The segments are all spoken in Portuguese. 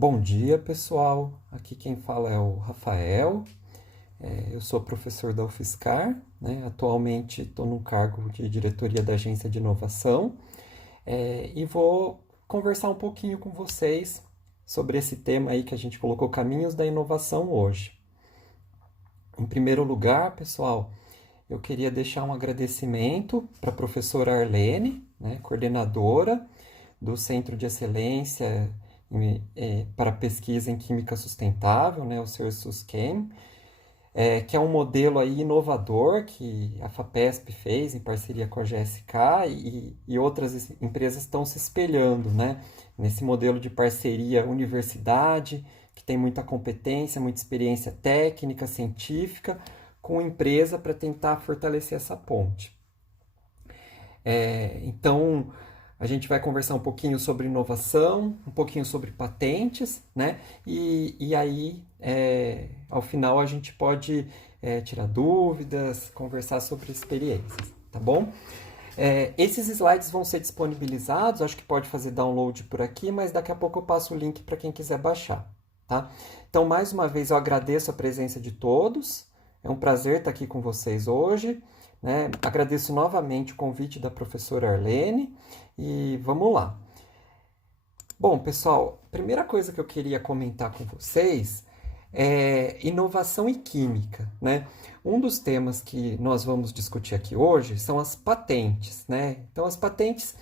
Bom dia, pessoal. Aqui quem fala é o Rafael. Eu sou professor da UFSCar, né? Atualmente estou no cargo de diretoria da Agência de Inovação, e vou conversar um pouquinho com vocês sobre esse tema aí que a gente colocou, Caminhos da Inovação hoje. Em primeiro lugar, pessoal, eu queria deixar um agradecimento para a professora Arlene, né, coordenadora do Centro de Excelência para Pesquisa em Química Sustentável, né, o CERSUSQUEM, que é um modelo aí inovador que a FAPESP fez em parceria com a GSK e outras empresas estão se espelhando, né, nesse modelo de parceria universidade, que tem muita competência, muita experiência técnica, científica, com empresa para tentar fortalecer essa ponte. Então, a gente vai conversar um pouquinho sobre inovação, um pouquinho sobre patentes, né? E aí, ao final, a gente pode tirar dúvidas, conversar sobre experiências, tá bom? Esses slides vão ser disponibilizados, acho que pode fazer download por aqui, mas daqui a pouco eu passo o link para quem quiser baixar, tá? Então, mais uma vez, eu agradeço a presença de todos, é um prazer estar aqui com vocês hoje, né? Agradeço novamente o convite da professora Arlene e vamos lá. Bom, pessoal, a primeira coisa que eu queria comentar com vocês é inovação e química, né? Um dos temas que nós vamos discutir aqui hoje são as patentes, né? Então, as patentes,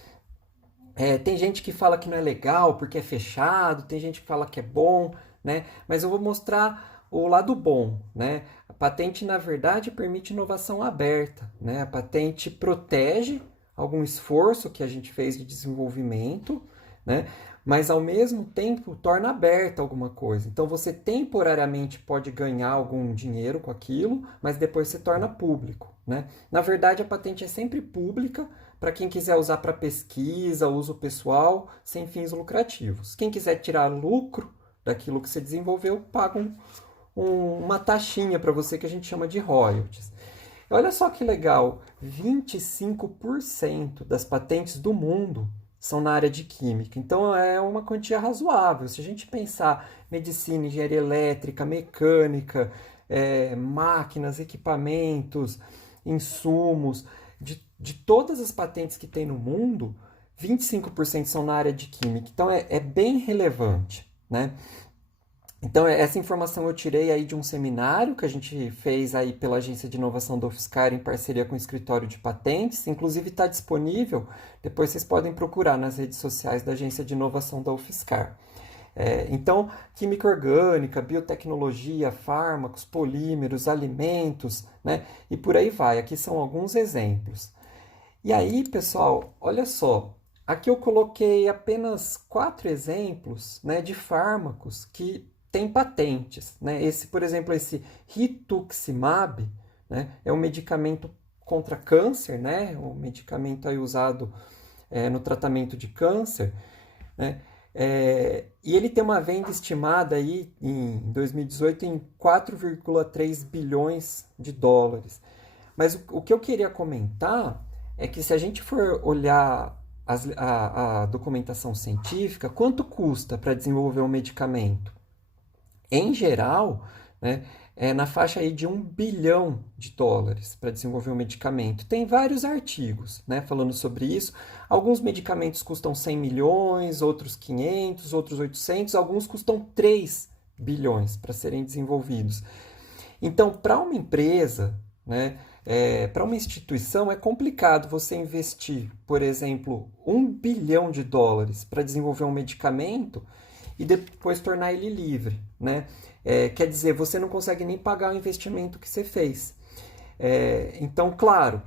tem gente que fala que não é legal porque é fechado, tem gente que fala que é bom, né? Mas eu vou mostrar o lado bom, né? A patente, na verdade, permite inovação aberta, né? A patente protege algum esforço que a gente fez de desenvolvimento, né? Mas ao mesmo tempo torna aberta alguma coisa. Então você temporariamente pode ganhar algum dinheiro com aquilo, mas depois se torna público, né? Na verdade, a patente é sempre pública para quem quiser usar para pesquisa, uso pessoal, sem fins lucrativos. Quem quiser tirar lucro daquilo que você desenvolveu, paga uma taxinha para você que a gente chama de royalties. Olha só que legal, 25% das patentes do mundo são na área de química. Então é uma quantia razoável. Se a gente pensar medicina, engenharia elétrica, mecânica, máquinas, equipamentos, insumos, de todas as patentes que tem no mundo, 25% são na área de química. Então é bem relevante, né? Então, essa informação eu tirei aí de um seminário que a gente fez aí pela Agência de Inovação da UFSCar em parceria com o Escritório de Patentes. Inclusive está disponível, depois vocês podem procurar nas redes sociais da Agência de Inovação da UFSCar. Então, química orgânica, biotecnologia, fármacos, polímeros, alimentos, né? E por aí vai. Aqui são alguns exemplos. E aí, pessoal, olha só. Aqui eu coloquei apenas 4 exemplos, né, de fármacos que têm patentes, né? Esse, por exemplo, esse rituximab, né, é um medicamento contra câncer, né? Um medicamento aí usado no tratamento de câncer, né? E ele tem uma venda estimada aí em 2018 em 4,3 bilhões de dólares. Mas o que eu queria comentar é que se a gente for olhar a documentação científica, quanto custa para desenvolver um medicamento? Em geral, né, é na faixa aí de 1 bilhão de dólares para desenvolver um medicamento. Tem vários artigos, né, falando sobre isso. Alguns medicamentos custam 100 milhões, outros 500, outros 800, alguns custam 3 bilhões para serem desenvolvidos. Então, para uma empresa, né, para uma instituição, é complicado você investir, por exemplo, 1 bilhão de dólares para desenvolver um medicamento e depois tornar ele livre, né? Quer dizer, você não consegue nem pagar o investimento que você fez. Então, claro,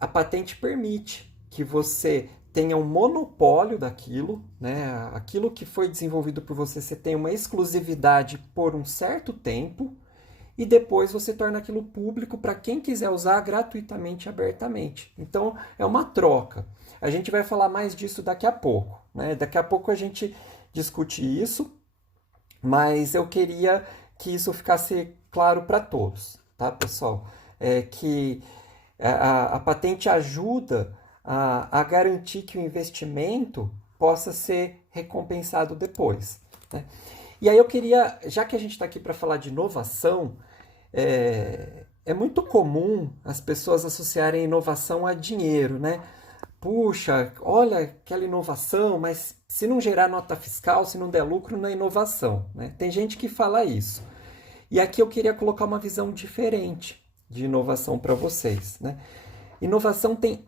a patente permite que você tenha um monopólio daquilo, né? Aquilo que foi desenvolvido por você, você tem uma exclusividade por um certo tempo, e depois você torna aquilo público para quem quiser usar gratuitamente e abertamente. Então, é uma troca. A gente vai falar mais disso daqui a pouco, né? Daqui a pouco a gente discute isso, mas eu queria que isso ficasse claro para todos, tá, pessoal? Que a patente ajuda a garantir que o investimento possa ser recompensado depois. né? E aí eu queria, já que a gente está aqui para falar de inovação, é muito comum as pessoas associarem inovação a dinheiro, né? Puxa, olha aquela inovação, mas se não gerar nota fiscal, se não der lucro, não é inovação, né? Tem gente que fala isso. E aqui eu queria colocar uma visão diferente de inovação para vocês, né? Inovação tem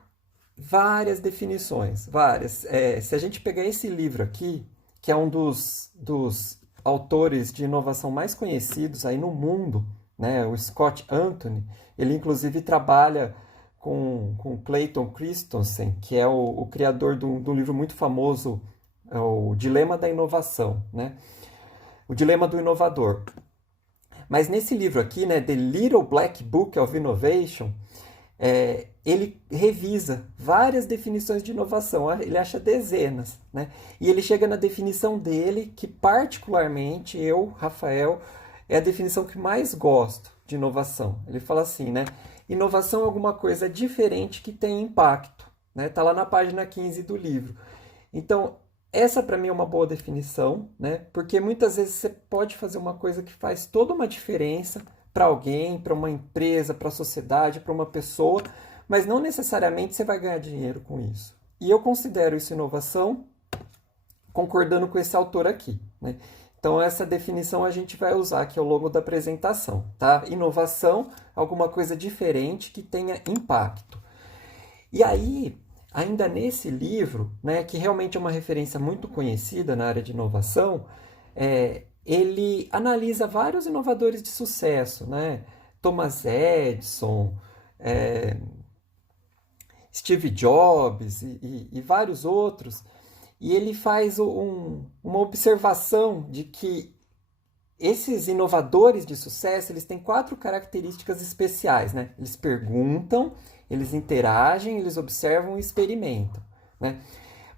várias definições, várias. Se a gente pegar esse livro aqui, que é um dos autores de inovação mais conhecidos aí no mundo, né, o Scott Anthony, ele inclusive trabalha com Clayton Christensen, que é o criador do livro muito famoso, o Dilema da Inovação, né? O Dilema do Inovador. Mas nesse livro aqui, né, The Little Black Book of Innovation, ele revisa várias definições de inovação, ele acha dezenas, né? E ele chega na definição dele, que particularmente eu, Rafael, é a definição que mais gosto de inovação. Ele fala assim, né? Inovação é alguma coisa diferente que tem impacto, né? Tá lá na página 15 do livro. Então, essa para mim é uma boa definição, né? Porque muitas vezes você pode fazer uma coisa que faz toda uma diferença para alguém, para uma empresa, para a sociedade, para uma pessoa, mas não necessariamente você vai ganhar dinheiro com isso. E eu considero isso inovação, concordando com esse autor aqui, né? Então essa definição a gente vai usar aqui ao longo da apresentação, tá? Inovação, alguma coisa diferente que tenha impacto. E aí, ainda nesse livro, né, que realmente é uma referência muito conhecida na área de inovação, ele analisa vários inovadores de sucesso, né? Thomas Edison, Steve Jobs e vários outros, e ele faz uma observação de que esses inovadores de sucesso, eles têm 4 características especiais, né? Eles perguntam, eles interagem, eles observam e experimentam, né?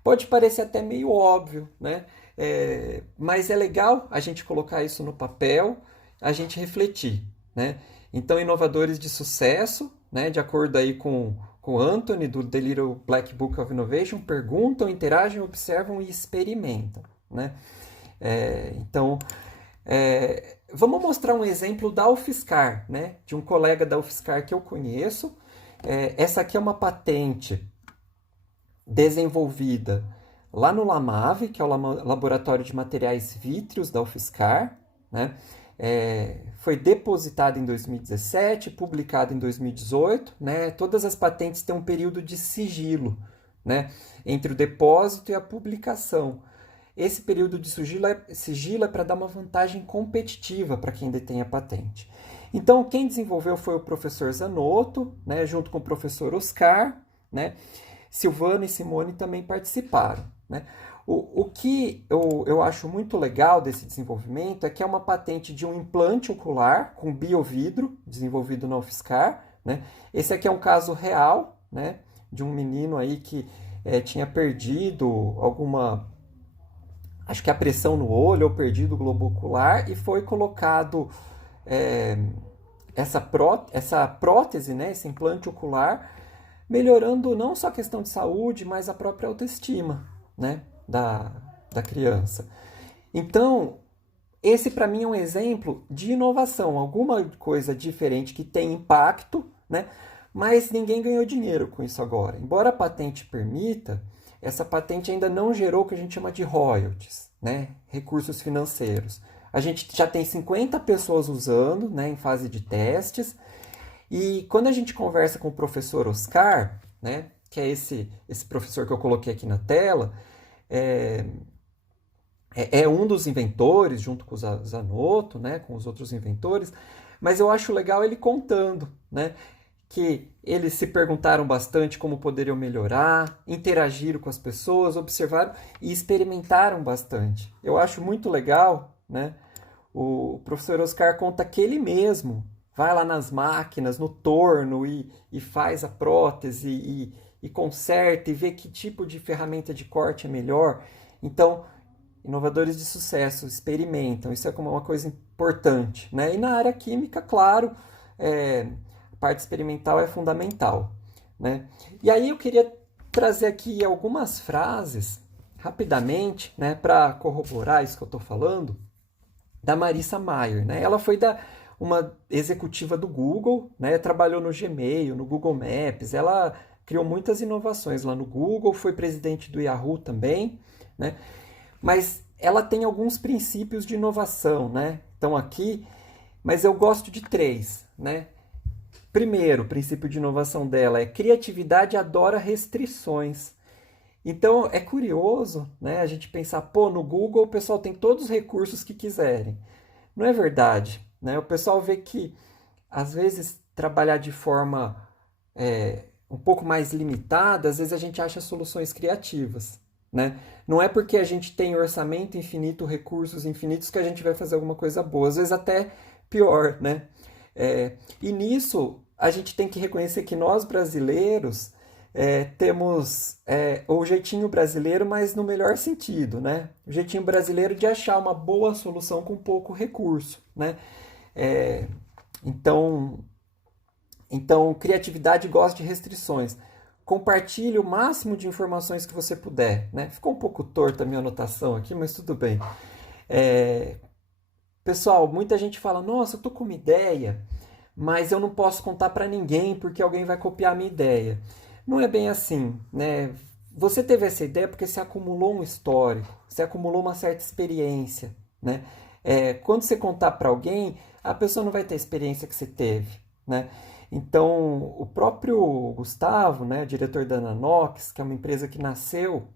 Pode parecer até meio óbvio, né? Mas é legal a gente colocar isso no papel, a gente refletir, né? Então, inovadores de sucesso, né? De acordo aí com Anthony, do The Little Black Book of Innovation, perguntam, interagem, observam e experimentam, né? Então, vamos mostrar um exemplo da UFSCar, né? De um colega da UFSCar que eu conheço. Essa aqui é uma patente desenvolvida lá no LAMAV, que é o Laboratório de Materiais Vítreos da UFSCar, né? Foi depositada em 2017, publicada em 2018, né? Todas as patentes têm um período de sigilo, né? Entre o depósito e a publicação. Esse período de sigilo é para dar uma vantagem competitiva para quem detém a patente. Então, quem desenvolveu foi o professor Zanotto, né? Junto com o professor Oscar, né? Silvano e Simone também participaram, né? O que eu acho muito legal desse desenvolvimento é que é uma patente de um implante ocular com biovidro, desenvolvido na UFSCar, né? Esse aqui é um caso real, né? De um menino aí que tinha perdido acho que a pressão no olho, ou perdido o globo ocular, e foi colocado essa prótese, né? Esse implante ocular, melhorando não só a questão de saúde, mas a própria autoestima, né? Da criança. Então, esse para mim é um exemplo de inovação, alguma coisa diferente que tem impacto, né? Mas ninguém ganhou dinheiro com isso agora. Embora a patente permita, essa patente ainda não gerou o que a gente chama de royalties, né? Recursos financeiros. A gente já tem 50 pessoas usando, né, em fase de testes, e quando a gente conversa com o professor Oscar, né, que é esse professor que eu coloquei aqui na tela, é um dos inventores, junto com o Zanotto, né, com os outros inventores, mas eu acho legal ele contando, né, que eles se perguntaram bastante como poderiam melhorar, interagiram com as pessoas, observaram e experimentaram bastante. Eu acho muito legal, né, o professor Oscar conta que ele mesmo vai lá nas máquinas, no torno, e faz a prótese, e conserta, e vê que tipo de ferramenta de corte é melhor. Então, inovadores de sucesso experimentam, isso é como uma coisa importante, né? E na área química, claro, a parte experimental é fundamental, né? E aí eu queria trazer aqui algumas frases rapidamente, né, para corroborar isso que eu estou falando, da Marissa Mayer, né? Ela foi uma executiva do Google, né? Trabalhou no Gmail, no Google Maps, ela criou muitas inovações lá no Google, foi presidente do Yahoo também, né? Mas ela tem alguns princípios de inovação, né? Então aqui, mas eu gosto de três, né? Primeiro, o princípio de inovação dela é criatividade adora restrições. Então é curioso, né, a gente pensar, pô, no Google o pessoal tem todos os recursos que quiserem. Não é verdade, né? O pessoal vê que às vezes trabalhar de forma um pouco mais limitada, às vezes a gente acha soluções criativas, né? Não é porque a gente tem orçamento infinito, recursos infinitos que a gente vai fazer alguma coisa boa, às vezes até pior, né? E nisso a gente tem que reconhecer que nós brasileiros temos o jeitinho brasileiro, mas no melhor sentido, né? O jeitinho brasileiro de achar uma boa solução com pouco recurso, né? É, então, então, criatividade gosta de restrições. Compartilhe o máximo de informações que você puder, né? Ficou um pouco torta a minha anotação aqui, mas tudo bem. É, Pessoal, muita gente fala, nossa, eu tô com uma ideia, mas eu não posso contar para ninguém porque alguém vai copiar a minha ideia. Não é bem assim, né? Você teve essa ideia porque você acumulou um histórico, você acumulou uma certa experiência, né? Quando você contar para alguém, a pessoa não vai ter a experiência que você teve, né? Então, o próprio Gustavo, né, diretor da Nanox, que é uma empresa que nasceu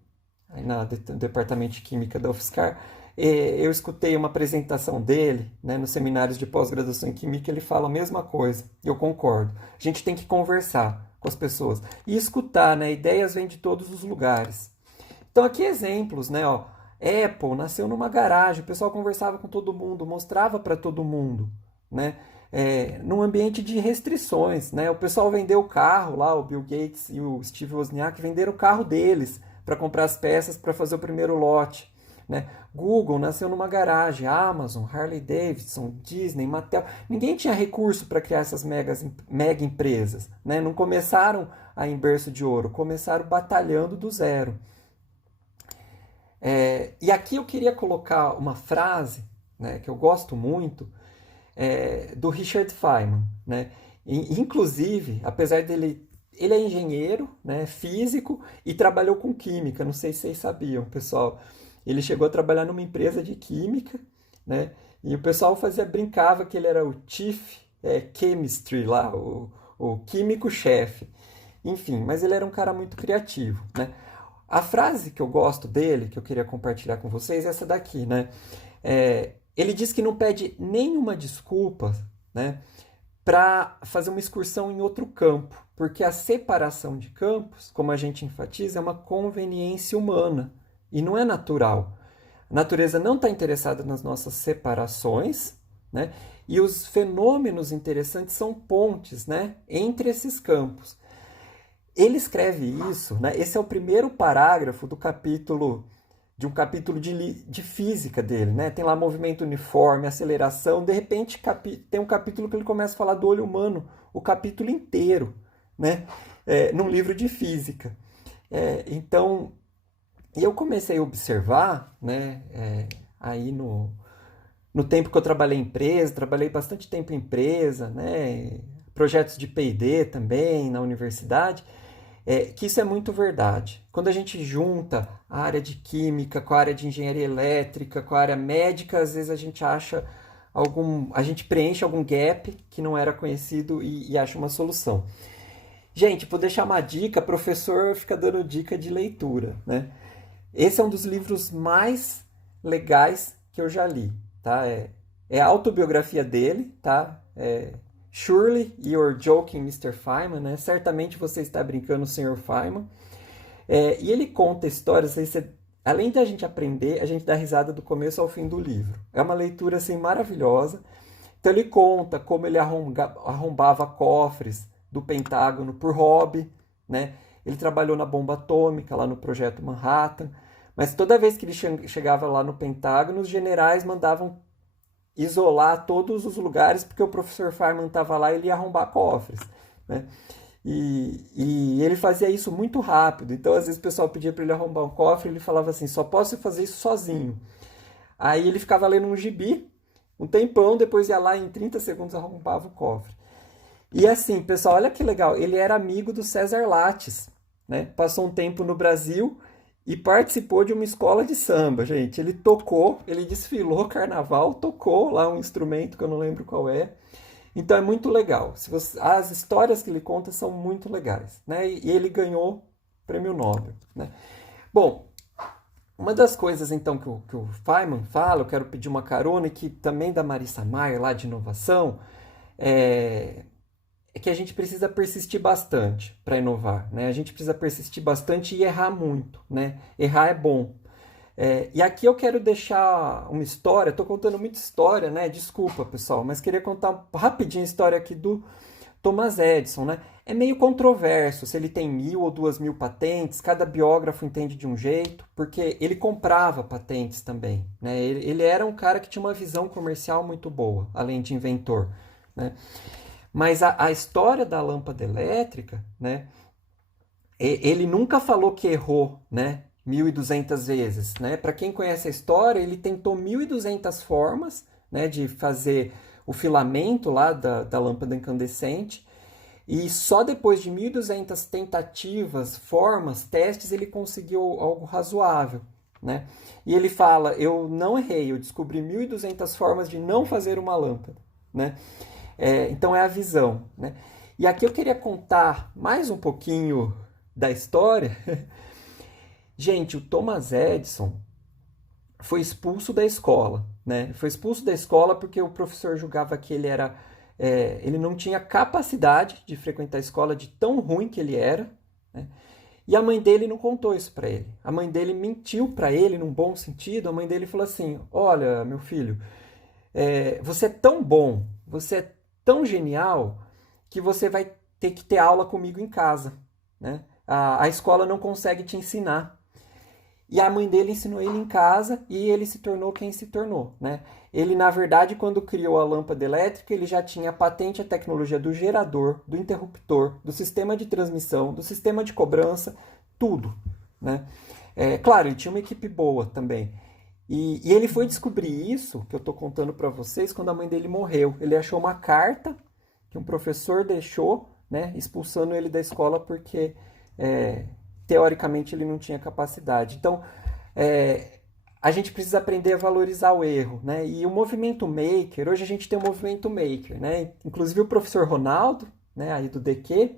aí no departamento de química da UFSCar, eu escutei uma apresentação dele, né, nos seminários de pós-graduação em química, ele fala a mesma coisa, e eu concordo. A gente tem que conversar com as pessoas e escutar, né, ideias vêm de todos os lugares. Então aqui exemplos, né, ó, Apple nasceu numa garagem, o pessoal conversava com todo mundo, mostrava para todo mundo, né, num ambiente de restrições, né, o pessoal vendeu o carro lá, o Bill Gates e o Steve Wozniak venderam o carro deles para comprar as peças para fazer o primeiro lote. Né? Google nasceu numa garagem, Amazon, Harley Davidson, Disney, Mattel. Ninguém tinha recurso para criar essas mega empresas. Né? Não começaram em berço de ouro, começaram batalhando do zero. E aqui eu queria colocar uma frase, né, que eu gosto muito, do Richard Feynman. Né? Inclusive, apesar dele ele é engenheiro, né, físico e trabalhou com química, não sei se vocês sabiam, pessoal. Ele chegou a trabalhar numa empresa de química, né, e o pessoal brincava que ele era o Chief Chemistry lá, o químico-chefe. Enfim, mas ele era um cara muito criativo, né. A frase que eu gosto dele, que eu queria compartilhar com vocês, é essa daqui, né. Ele diz que não pede nenhuma desculpa, né, para fazer uma excursão em outro campo, porque a separação de campos, como a gente enfatiza, é uma conveniência humana e não é natural. A natureza não está interessada nas nossas separações, né? E os fenômenos interessantes são pontes, né, entre esses campos. Ele escreve isso, né? Esse é o primeiro parágrafo do capítulo de um capítulo de física dele, né? Tem lá movimento uniforme, aceleração, de repente tem um capítulo que ele começa a falar do olho humano, o capítulo inteiro, né? Num livro de física. Então, eu comecei a observar, né? Aí no tempo que eu trabalhei em empresa, trabalhei bastante tempo em empresa, né? Projetos de P&D também na universidade, que isso é muito verdade. Quando a gente junta a área de química com a área de engenharia elétrica, com a área médica, às vezes a gente a gente preenche algum gap que não era conhecido e acha uma solução. Gente, vou deixar uma dica, professor fica dando dica de leitura, né? Esse é um dos livros mais legais que eu já li, tá? É a autobiografia dele, tá? Surely You're Joking, Mr. Feynman, né? Certamente você está brincando, Sr. Feynman. E ele conta histórias, além da gente aprender, a gente dá risada do começo ao fim do livro. É uma leitura assim maravilhosa. Então ele conta como ele arrombava cofres do Pentágono por hobby, né? Ele trabalhou na bomba atômica lá no Projeto Manhattan, mas toda vez que ele chegava lá no Pentágono, os generais mandavam isolar todos os lugares porque o professor Feynman estava lá e ele ia arrombar cofres, né? E ele fazia isso muito rápido. Então, às vezes, o pessoal pedia para ele arrombar um cofre, ele falava assim: só posso fazer isso sozinho. Aí ele ficava lendo um gibi, um tempão, depois ia lá em 30 segundos arrombava o cofre. E assim, pessoal, olha que legal, ele era amigo do César Lattes, né? Passou um tempo no Brasil e participou de uma escola de samba, gente. Ele tocou, ele desfilou carnaval, tocou lá um instrumento que eu não lembro qual é. Então é muito legal. As histórias que ele conta são muito legais, né? E ele ganhou o Prêmio Nobel, né? Bom, uma das coisas então que o Feynman fala, eu quero pedir uma carona, e que também da Marissa Mayer, lá de inovação, é, é que a gente precisa persistir bastante para inovar, né? A gente precisa persistir bastante e errar muito, né? Errar é bom. E aqui eu quero deixar uma história, estou contando muita história, né? Desculpa, pessoal, mas queria contar rapidinho a história aqui do Thomas Edison, né? É meio controverso se ele tem 1.000 ou 2.000 patentes, cada biógrafo entende de um jeito, porque ele comprava patentes também, né? Ele era um cara que tinha uma visão comercial muito boa, além de inventor, né? Mas a história da lâmpada elétrica, né? Ele nunca falou que errou, né? 1.200 vezes, né? Para quem conhece a história, ele tentou 1.200 formas, né, de fazer o filamento lá da lâmpada incandescente, e só depois de 1.200 tentativas, formas, testes, ele conseguiu algo razoável, né? E ele fala, eu não errei, eu descobri 1.200 formas de não fazer uma lâmpada, né? Então é a visão, né? E aqui eu queria contar mais um pouquinho da história. Gente, o Thomas Edison foi expulso da escola, né? Foi expulso da escola porque o professor julgava que ele não tinha capacidade de frequentar a escola de tão ruim que ele era, né? E a mãe dele não contou isso para ele. A mãe dele mentiu para ele, num bom sentido. A mãe dele falou assim: olha, meu filho, você é tão bom, você é tão genial, que você vai ter que ter aula comigo em casa, né? A escola não consegue te ensinar. E a mãe dele ensinou ele em casa e ele se tornou quem se tornou, né? Ele, na verdade, quando criou a lâmpada elétrica, ele já tinha a patente, a tecnologia do gerador, do interruptor, do sistema de transmissão, do sistema de cobrança, tudo, né? Claro, ele tinha uma equipe boa também. E ele foi descobrir isso, que eu estou contando para vocês, quando a mãe dele morreu. Ele achou uma carta que um professor deixou, né, expulsando ele da escola porque teoricamente ele não tinha capacidade. Então, a gente precisa aprender a valorizar o erro, né? E o movimento maker, hoje a gente tem um movimento maker, né? Inclusive o professor Ronaldo, né, aí do DQ,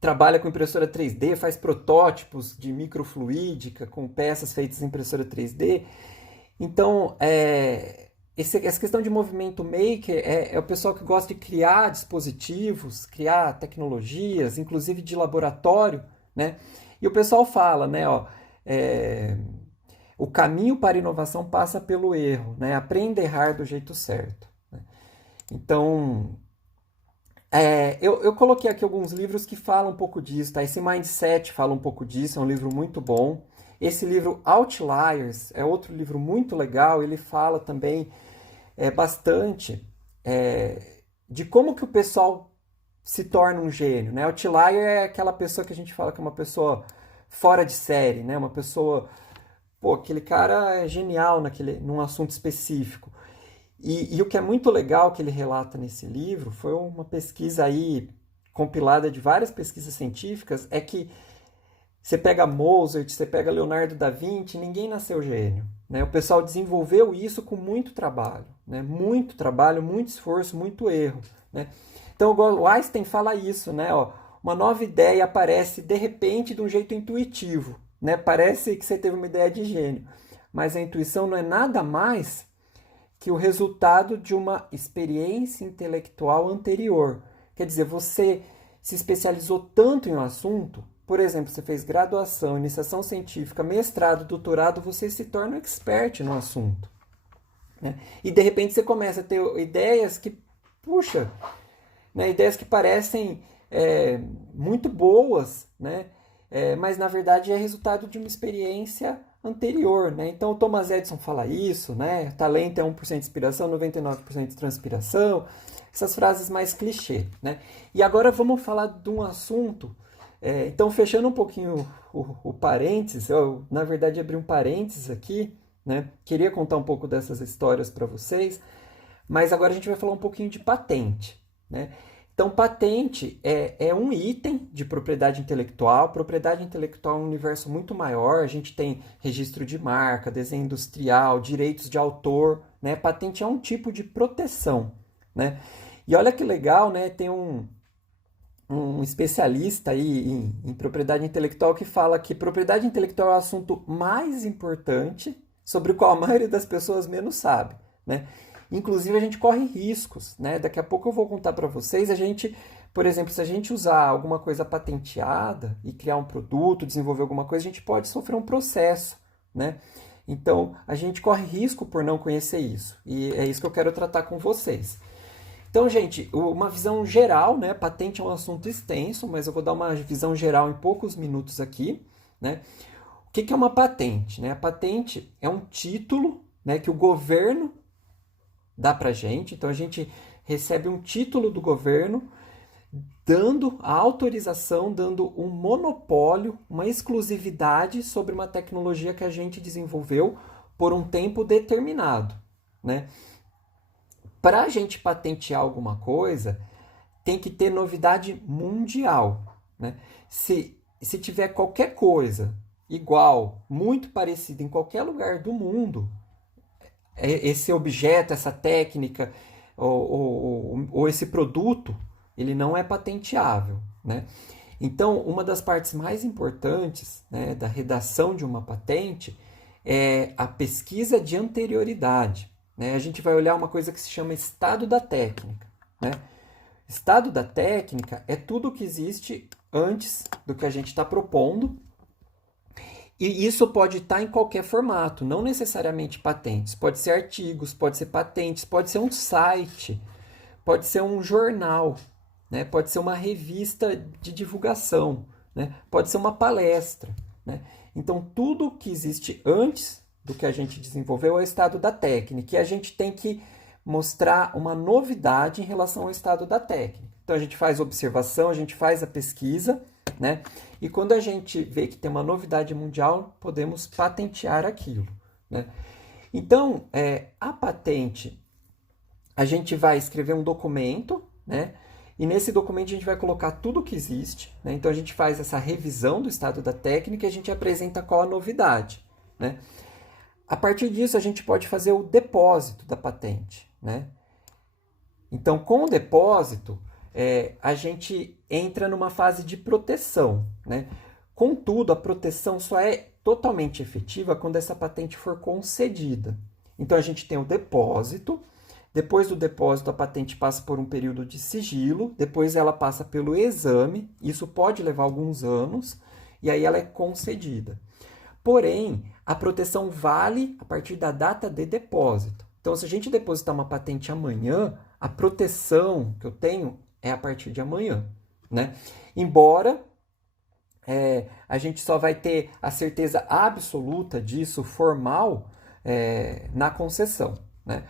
trabalha com impressora 3D, faz protótipos de microfluídica com peças feitas em impressora 3D. Então, essa questão de movimento maker é o pessoal que gosta de criar dispositivos, criar tecnologias, inclusive de laboratório, né? E o pessoal fala, né, ó, o caminho para a inovação passa pelo erro, né? Aprenda a errar do jeito certo, né? Então, eu coloquei aqui alguns livros que falam um pouco disso, tá? Esse Mindset fala um pouco disso, é um livro muito bom. Esse livro Outliers é outro livro muito legal, ele fala também bastante de como que o pessoal se torna um gênio, né? Outlier é aquela pessoa que a gente fala que é uma pessoa fora de série, né? Uma pessoa, pô, aquele cara é genial num assunto específico. E o que é muito legal que ele relata nesse livro foi uma pesquisa aí compilada de várias pesquisas científicas, é que você pega Mozart, você pega Leonardo da Vinci, ninguém nasceu gênio, né? O pessoal desenvolveu isso com muito trabalho, né? Muito trabalho, muito esforço, muito erro, né? Então o Einstein fala isso, né? Ó, uma nova ideia aparece de repente de um jeito intuitivo, né? Parece que você teve uma ideia de gênio, mas a intuição não é nada mais que o resultado de uma experiência intelectual anterior. Quer dizer, você se especializou tanto em um assunto, por exemplo, você fez graduação, iniciação científica, mestrado, doutorado, você se torna um expert no assunto, né? E de repente você começa a ter ideias que, puxa, né, ideias que parecem muito boas, né? Mas na verdade é resultado de uma experiência anterior, né? Então o Thomas Edison fala isso, né? Talento é 1% de inspiração, 99% de transpiração. Essas frases mais clichê, né? E agora vamos falar de um assunto. Então, fechando um pouquinho o parênteses, eu, na verdade, abri um parênteses aqui, né? Queria contar um pouco dessas histórias para vocês, mas agora a gente vai falar um pouquinho de patente, né? Então, patente é um item de propriedade intelectual. Propriedade intelectual é um universo muito maior. A gente tem registro de marca, desenho industrial, direitos de autor, né? Patente é um tipo de proteção, né? E olha que legal, né? Tem um especialista aí em propriedade intelectual que fala que propriedade intelectual é o assunto mais importante sobre o qual a maioria das pessoas menos sabe, né? Inclusive, a gente corre riscos, né? Daqui a pouco eu vou contar para vocês. Por exemplo, se a gente usar alguma coisa patenteada e criar um produto, desenvolver alguma coisa, a gente pode sofrer um processo, né? Então, a gente corre risco por não conhecer isso. E é isso que eu quero tratar com vocês. Então, gente, uma visão geral, né? Patente é um assunto extenso, mas eu vou dar uma visão geral em poucos minutos aqui, né? O que é uma patente, né? A patente é um título, né, que o governo dá para a gente. Então, a gente recebe um título do governo dando a autorização, dando um monopólio, uma exclusividade sobre uma tecnologia que a gente desenvolveu por um tempo determinado, né? Para a gente patentear alguma coisa, tem que ter novidade mundial, né? Se tiver qualquer coisa igual, muito parecida em qualquer lugar do mundo, esse objeto, essa técnica ou esse produto, ele não é patenteável, né? Então, uma das partes mais importantes, né, da redação de uma patente é a pesquisa de anterioridade, né? A gente vai olhar uma coisa que se chama estado da técnica, né? Estado da técnica é tudo que existe antes do que a gente está propondo. E isso pode estar em qualquer formato, não necessariamente patentes. Pode ser artigos, pode ser patentes, pode ser um site, pode ser um jornal, né? Pode ser uma revista de divulgação, né? Pode ser uma palestra, né? Então, tudo que existe antes do que a gente desenvolveu é o estado da técnica. E a gente tem que mostrar uma novidade em relação ao estado da técnica. Então, a gente faz observação, a gente faz a pesquisa, né? E quando a gente vê que tem uma novidade mundial, podemos patentear aquilo, né? Então, a patente, a gente vai escrever um documento, né? E nesse documento a gente vai colocar tudo o que existe, né? Então a gente faz essa revisão do estado da técnica e a gente apresenta qual a novidade, né? A partir disso a gente pode fazer o depósito da patente, né? Então, com o depósito, a gente entra numa fase de proteção, né? Contudo, a proteção só é totalmente efetiva quando essa patente for concedida. Então, a gente tem o depósito. Depois do depósito, a patente passa por um período de sigilo. Depois, ela passa pelo exame. Isso pode levar alguns anos. E aí, ela é concedida. Porém, a proteção vale a partir da data de depósito. Então, se a gente depositar uma patente amanhã, a proteção que eu tenho é a partir de amanhã, né? Embora a gente só vai ter a certeza absoluta disso, formal, na concessão, né?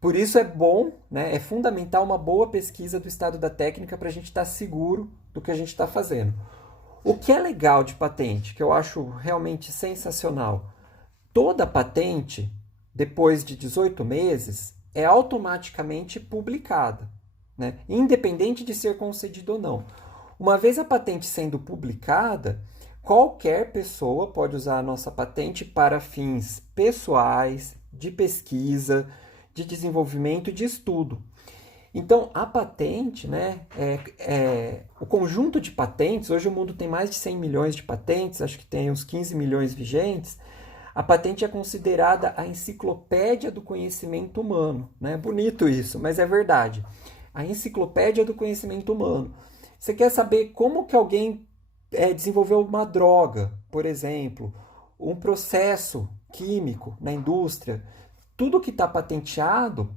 Por isso é bom, né, é fundamental uma boa pesquisa do estado da técnica para a gente estar seguro do que a gente está fazendo. O que é legal de patente, que eu acho realmente sensacional, toda patente, depois de 18 meses, é automaticamente publicada, né? Independente de ser concedido ou não. Uma vez a patente sendo publicada, qualquer pessoa pode usar a nossa patente para fins pessoais, de pesquisa, de desenvolvimento e de estudo. Então, a patente, né, o conjunto de patentes, hoje o mundo tem mais de 100 milhões de patentes, acho que tem uns 15 milhões vigentes. A patente é considerada a enciclopédia do conhecimento humano, né? Bonito isso, mas é verdade. A enciclopédia do conhecimento humano. Você quer saber como que alguém desenvolveu uma droga, por exemplo, um processo químico na indústria, tudo que está patenteado,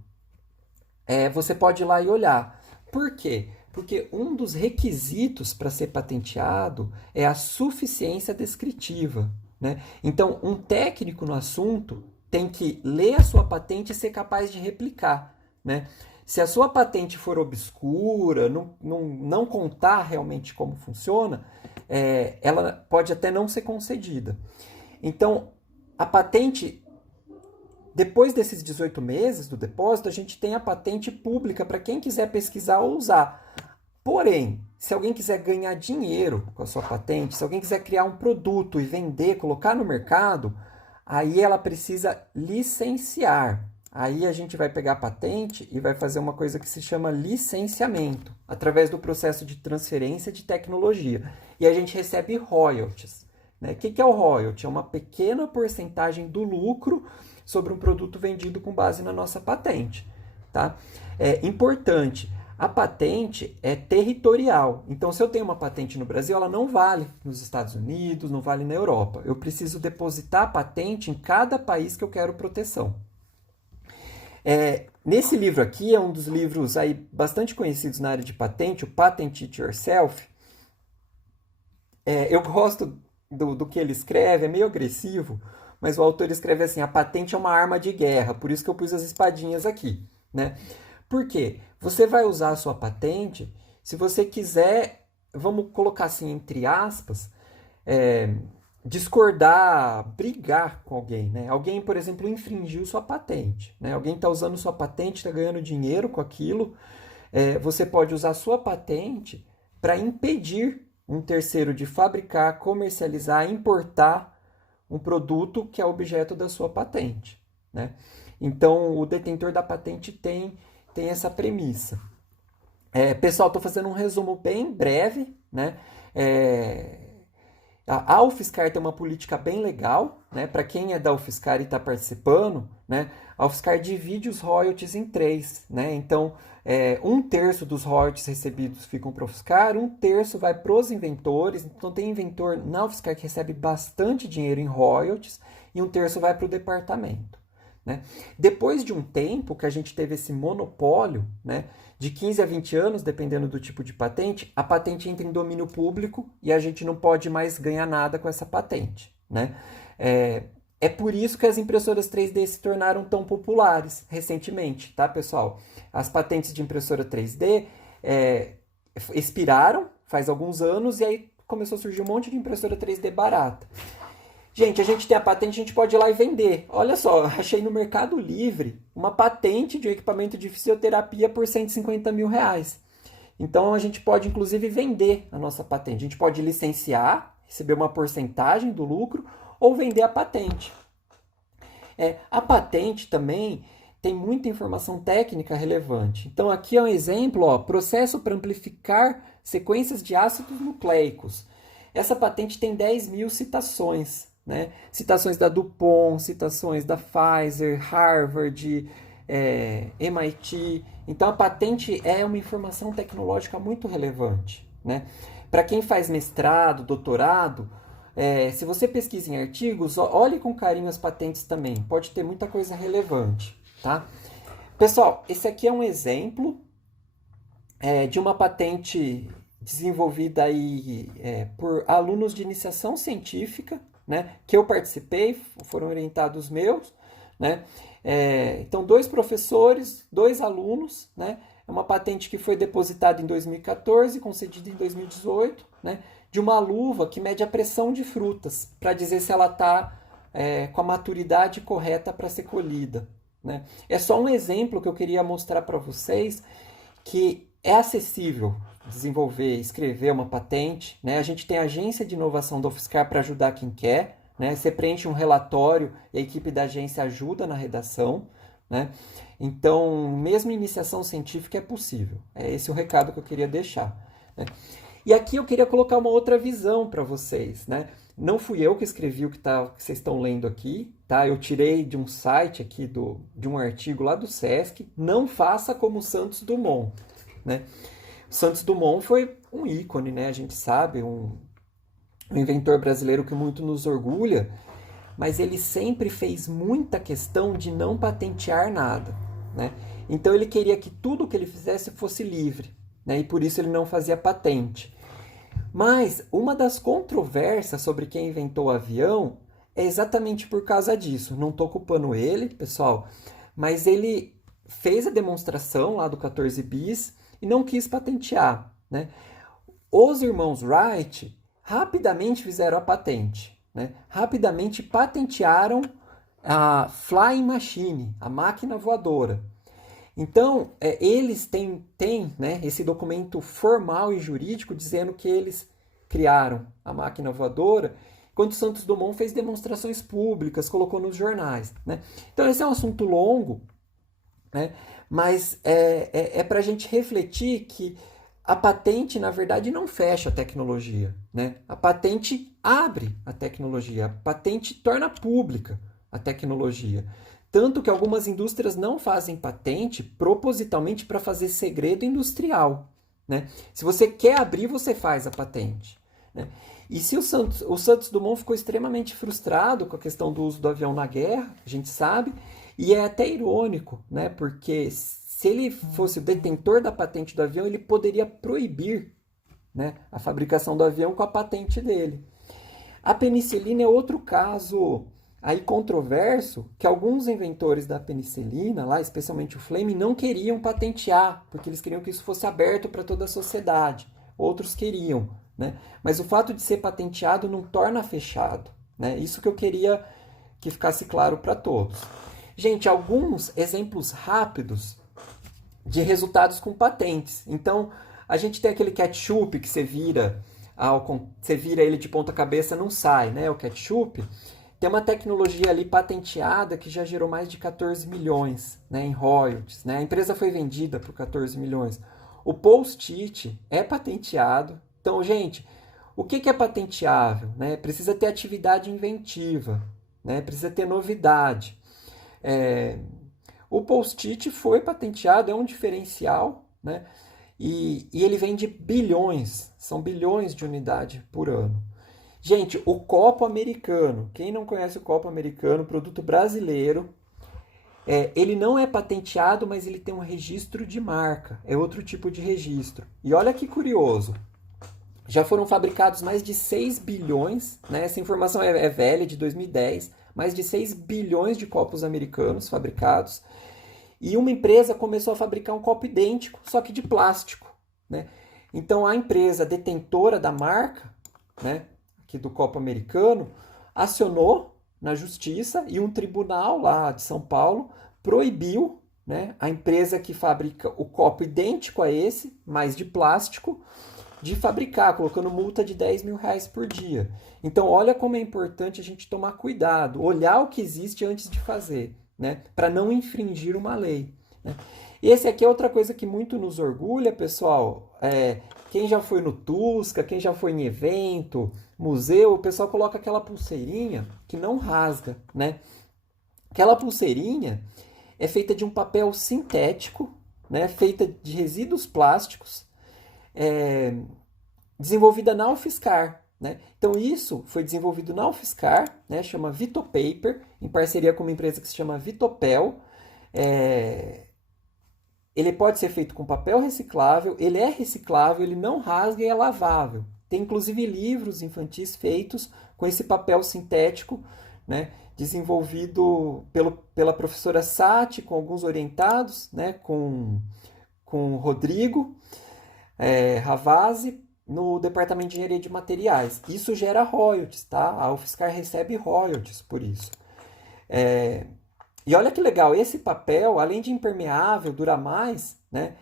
você pode ir lá e olhar. Por quê? Porque um dos requisitos para ser patenteado é a suficiência descritiva. né? Então, um técnico no assunto tem que ler a sua patente e ser capaz de replicar, né? Se a sua patente for obscura, não contar realmente como funciona, ela pode até não ser concedida. Então, a patente, depois desses 18 meses do depósito, a gente tem a patente pública para quem quiser pesquisar ou usar. Porém, se alguém quiser ganhar dinheiro com a sua patente, se alguém quiser criar um produto e vender, colocar no mercado, aí ela precisa licenciar. Aí a gente vai pegar a patente e vai fazer uma coisa que se chama licenciamento, através do processo de transferência de tecnologia. E a gente recebe royalties, né? O que é o royalty? É uma pequena porcentagem do lucro sobre um produto vendido com base na nossa patente, tá? É importante. A patente é territorial. Então, se eu tenho uma patente no Brasil, ela não vale nos Estados Unidos, não vale na Europa. Eu preciso depositar a patente em cada país que eu quero proteção. Nesse livro aqui, é um dos livros aí bastante conhecidos na área de patente, o Patent It Yourself. Eu gosto do que ele escreve, é meio agressivo, mas o autor escreve assim: a patente é uma arma de guerra, por isso que eu pus as espadinhas aqui, né? Por quê? Você vai usar a sua patente se você quiser, vamos colocar assim entre aspas, discordar, brigar com alguém, né? Alguém, por exemplo, infringiu sua patente, né? Alguém está usando sua patente, está ganhando dinheiro com aquilo. Você pode usar a sua patente para impedir um terceiro de fabricar, comercializar, importar um produto que é objeto da sua patente, né? Então, o detentor da patente tem essa premissa. Pessoal, estou fazendo um resumo bem breve, né? A UFSCar tem uma política bem legal, né? Para quem é da UFSCar e está participando, né? A UFSCar divide os royalties em três, né? Então, 1/3 dos royalties recebidos ficam para a UFSCar, 1/3 vai para os inventores. Então, tem inventor na UFSCar que recebe bastante dinheiro em royalties e 1/3 vai para o departamento, né? Depois de um tempo que a gente teve esse monopólio, né, de 15 a 20 anos, dependendo do tipo de patente, a patente entra em domínio público e a gente não pode mais ganhar nada com essa patente, né? É por isso que as impressoras 3D se tornaram tão populares recentemente, tá, pessoal? As patentes de impressora 3D expiraram faz alguns anos e aí começou a surgir um monte de impressora 3D barata. Gente, a gente tem a patente, a gente pode ir lá e vender. Olha só, achei no Mercado Livre uma patente de um equipamento de fisioterapia por R$150 mil. Então, a gente pode, inclusive, vender a nossa patente. A gente pode licenciar, receber uma porcentagem do lucro, ou vender a patente. A patente também tem muita informação técnica relevante. Então, aqui é um exemplo, ó, processo para amplificar sequências de ácidos nucleicos. Essa patente tem 10 mil citações, né? Citações da DuPont, citações da Pfizer, Harvard, MIT. Então, a patente é uma informação tecnológica muito relevante, né? Para quem faz mestrado, doutorado, se você pesquisa em artigos, olhe com carinho as patentes também. Pode ter muita coisa relevante, tá? Pessoal, esse aqui é um exemplo de uma patente desenvolvida aí, por alunos de iniciação científica, né, que eu participei, foram orientados meus, né? Então, 2 professores, 2 alunos, né? É uma patente que foi depositada em 2014, concedida em 2018, né? De uma luva que mede a pressão de frutas, para dizer se ela está com a maturidade correta para ser colhida, né? É só um exemplo que eu queria mostrar para vocês que é acessível desenvolver, escrever uma patente, né? A gente tem a agência de inovação da UFSCar para ajudar quem quer, né? Você preenche um relatório e a equipe da agência ajuda na redação, né? Então, mesmo iniciação científica é possível. É esse o recado que eu queria deixar, né? E aqui eu queria colocar uma outra visão para vocês, né? Não fui eu que escrevi o que vocês estão lendo aqui, tá? Eu tirei de um site aqui, de um artigo lá do Sesc. Não faça como Santos Dumont, né? Santos Dumont foi um ícone, né? A gente sabe, um inventor brasileiro que muito nos orgulha, mas ele sempre fez muita questão de não patentear nada, né? Então ele queria que tudo que ele fizesse fosse livre, né? E por isso ele não fazia patente. Mas uma das controvérsias sobre quem inventou o avião é exatamente por causa disso. Não estou culpando ele, pessoal, mas ele fez a demonstração lá do 14 bis e não quis patentear, né? Os irmãos Wright rapidamente fizeram a patente, né? Rapidamente patentearam a Flying Machine, a máquina voadora. Então, eles têm né, esse documento formal e jurídico dizendo que eles criaram a máquina voadora, enquanto Santos Dumont fez demonstrações públicas, colocou nos jornais. Né? Então, esse é um assunto longo, né? Mas é para a gente refletir que a patente, na verdade, não fecha a tecnologia. Né? A patente abre a tecnologia, a patente torna pública a tecnologia. Tanto que algumas indústrias não fazem patente propositalmente para fazer segredo industrial. Né? Se você quer abrir, você faz a patente. Né? E se o Santos Dumont ficou extremamente frustrado com a questão do uso do avião na guerra, a gente sabe, e é até irônico, né? Porque se ele fosse o detentor da patente do avião, ele poderia proibir, né, a fabricação do avião com a patente dele. A penicilina é outro caso aí controverso, que alguns inventores da penicilina, lá, especialmente o Fleming, não queriam patentear, porque eles queriam que isso fosse aberto para toda a sociedade. Outros queriam, né? Mas o fato de ser patenteado não torna fechado, né? Isso que eu queria que ficasse claro para todos. Gente, alguns exemplos rápidos de resultados com patentes. Então, a gente tem aquele ketchup que você vira ele de ponta cabeça, não sai, né? O ketchup tem uma tecnologia ali patenteada que já gerou mais de 14 milhões, né, em royalties. Né? A empresa foi vendida por 14 milhões. O Post-it é patenteado. Então, gente, o que é patenteável? Né? Precisa ter atividade inventiva, né? Precisa ter novidade. O Post-it foi patenteado, é um diferencial, né? E ele vende bilhões, são bilhões de unidade por ano. Gente, o copo americano, quem não conhece o copo americano, produto brasileiro, ele não é patenteado, mas ele tem um registro de marca, é outro tipo de registro. E olha que curioso, já foram fabricados mais de 6 bilhões, né? Essa informação é velha, de 2010, mais de 6 bilhões de copos americanos fabricados. E uma empresa começou a fabricar um copo idêntico, só que de plástico. Né? Então a empresa detentora da marca, né, aqui do copo americano, acionou na justiça e um tribunal lá de São Paulo proibiu, né, a empresa que fabrica o copo idêntico a esse, mas de plástico, de fabricar, colocando multa de 10 mil reais por dia. Então olha como é importante a gente tomar cuidado, olhar o que existe antes de fazer. Né, para não infringir uma lei. Né? Esse aqui é outra coisa que muito nos orgulha, pessoal. Quem já foi no Tusca, quem já foi em evento, museu, o pessoal coloca aquela pulseirinha que não rasga. Né? Aquela pulseirinha é feita de um papel sintético, né, feita de resíduos plásticos, desenvolvida na UFSCar. Né? Então isso foi desenvolvido na UFSCar, né? Chama Vitopaper, em parceria com uma empresa que se chama Vitopel. Ele pode ser feito com papel reciclável, ele é reciclável, ele não rasga e é lavável. Tem inclusive livros infantis feitos com esse papel sintético, né? Desenvolvido pela professora Sati, com alguns orientados, né? com o Rodrigo Ravazzi, no Departamento de Engenharia de Materiais. Isso gera royalties, tá? A UFSCar recebe royalties por isso. E olha que legal, esse papel, além de impermeável, dura mais, né?